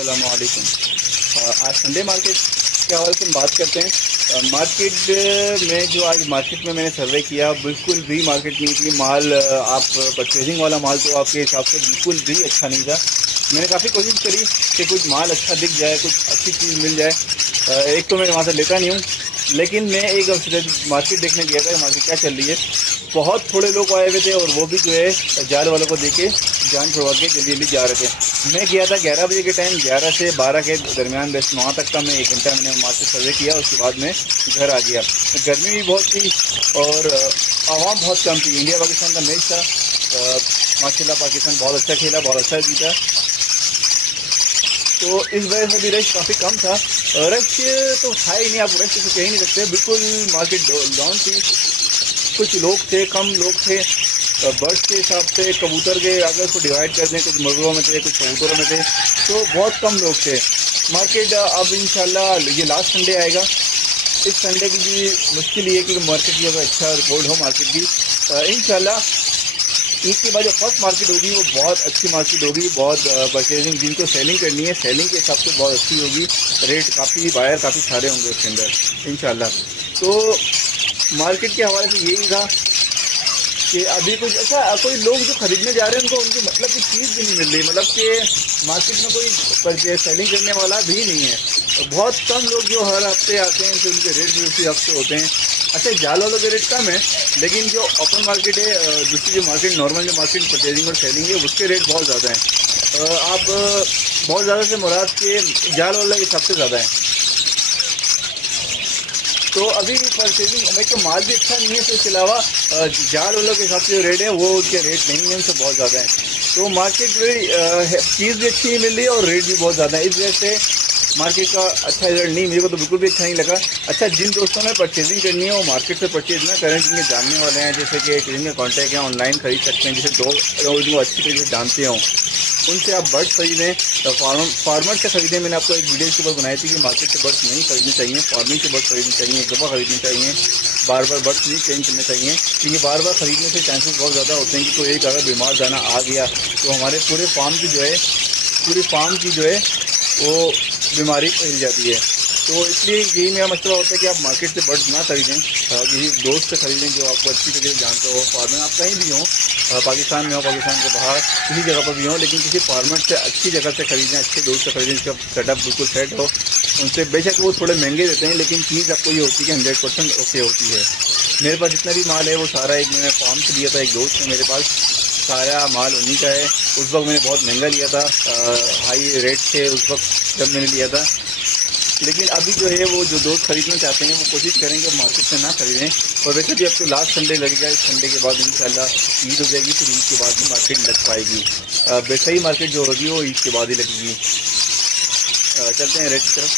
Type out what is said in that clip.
अस्सलाम वालेकुम। आज संडे मार्केट के हवाले से हम बात करते हैं। मार्केट में जो आज मार्केट में मैंने सर्वे किया, बिल्कुल भी मार्केट नहीं थी। माल आप परचेजिंग वाला माल तो आपके हिसाब से बिल्कुल भी अच्छा नहीं था। मैंने काफ़ी कोशिश करी कि कुछ माल अच्छा दिख जाए, कुछ अच्छी चीज़ मिल जाए। एक तो मैं वहाँ से लेता नहीं हूँ, लेकिन मैं एक मार्केट देखने गया था, मार्केट क्या चल रही है। बहुत थोड़े लोग आए हुए थे और वो भी जो है जाल वालों को देके जान छुड़वा के जल्दी जल्दी जा रहे थे। मैं गया था 11 बजे के टाइम, 11 से 12 के दरमियान, बस वहाँ तक का मैं 1 घंटा मैंने मार्केट सर्वे किया। उसके बाद मैं घर आ गया। गर्मी भी बहुत थी और आवाम बहुत कम थी। इंडिया पाकिस्तान का मैच था। माशाल्लाह पाकिस्तान बहुत अच्छा खेला, बहुत अच्छा जीता, तो इस वजह से भी रश काफ़ी कम था। रश तो था ही नहीं, आप रश तो कह ही नहीं सकते। बिल्कुल मार्केट डाउन थी। कुछ लोग थे, कम लोग थे। बर्ड्स के हिसाब से कबूतर के अगर उसको डिवाइड कर दें, कुछ मुर्गों में थे, कुछ कबूतरों में थे, तो बहुत कम लोग थे। मार्केट अब इंशाल्लाह ये लास्ट संडे आएगा। इस संडे की भी मुश्किल ये है कि मार्केट की अगर अच्छा रिपोर्ट हो मार्केट की, इंशाल्लाह ईद के बाद जो फर्स्ट मार्केट होगी वो बहुत अच्छी मार्केट होगी। बहुत परचेजिंग जिनको सेलिंग करनी है, सेलिंग के हिसाब से बहुत अच्छी होगी। रेट काफ़ी, बायर काफ़ी सारे होंगे उसके अंदर इंशाल्लाह। तो मार्केट के हवाले से यही था कि अभी कुछ अच्छा, कोई लोग जो खरीदने जा रहे हैं उनको उनकी मतलब की चीज़ भी नहीं मिल रही। मतलब कि मार्केट में कोई सेलिंग करने वाला भी नहीं है। बहुत कम लोग जो हर हफ्ते आते हैं, तो उनके रेट भी उसी हफ्ते होते हैं। अच्छा, जाल वालों के रेट कम है, लेकिन जो ओपन मार्केट है, दूसरी जो मार्केट नॉर्मल जो मार्केट परचेजिंग और सेलिंग है, उसके रेट बहुत ज़्यादा हैं। आप बहुत ज़्यादा से मुराद के जाल वाला ये सबसे ज़्यादा है। तो अभी परचेजिंग में तो माल भी अच्छा नहीं है, तो इसके अलावा जाल वालों के हिसाब से जो रेट है वो उनके रेट नहीं है, उनसे बहुत ज़्यादा है। तो मार्केट में चीज़ भी अच्छी मिल रही है और रेट भी बहुत ज़्यादा है। इस वजह से मार्केट का अच्छा रिजल्ट नहीं, मेरे को तो बिल्कुल भी अच्छा नहीं लगा। अच्छा, जिन दोस्तों ने परचेजिंग करनी है वो मार्केट से परचेज ना करें, जिनके जानने वाले हैं, जैसे कि जिनके कॉन्टैक्ट हैं, ऑनलाइन खरीद सकते हैं, जैसे लोग जिनको अच्छी तरीके से जानते हों, उनसे आप बर्ड्स खरीदें। तो फार्मर से खरीदें। मैंने आपको एक वीडियो के ऊपर बनाई थी कि मार्केट से बर्ड्स नहीं खरीदने चाहिए, फार्मिंग से बर्ड्स खरीदनी चाहिए, एक दफ़ा खरीदनी चाहिए, बार बार बर्ड्स नहीं चेंज करने चाहिए, क्योंकि बार बार ख़रीदने से चांसेस बहुत ज़्यादा होते हैं कि कोई एक अगर बीमार दाना आ गया तो हमारे पूरे फार्म की जो है वो बीमारी फैल जाती है। तो इसलिए यही मेरा मशवरा होता है कि आप मार्केट से बर्ड्स ना खरीदें, किसी दोस्त से खरीदें जो आपको अच्छी तरीके से जानते हो। फार्मर आप कहीं भी हों, पाकिस्तान में हो, पाकिस्तान के बाहर किसी जगह पर भी हों, लेकिन किसी फार्मर से अच्छी जगह से खरीदें, अच्छे दोस्त से खरीदें जिसका सेटअप बिल्कुल सेट हो। उनसे बेशक वो थोड़े महंगे देते हैं, लेकिन चीज़ आपको ये होती है कि 100% ओके होती है। मेरे पास जितना भी माल है वो सारा एक मैंने फार्म से लिया था, एक दोस्त ने मेरे पास सारा माल उन्हीं का है। उस वक्त मैंने बहुत महंगा लिया था, हाई रेट थे उस वक्त जब मैंने लिया था। लेकिन अभी जो है वो जो दोस्त खरीदना चाहते हैं वो कोशिश करेंगे मार्केट से ना खरीदें। और वैसे भी अब तो लास्ट संडे लगेगा, इस संडे के बाद इंशाल्लाह ईद हो जाएगी, फिर ईद के बाद ही मार्केट लग पाएगी। वैसे ही मार्केट जो होगी वो ईद के बाद ही लगेगी। चलते हैं रेट की तरफ।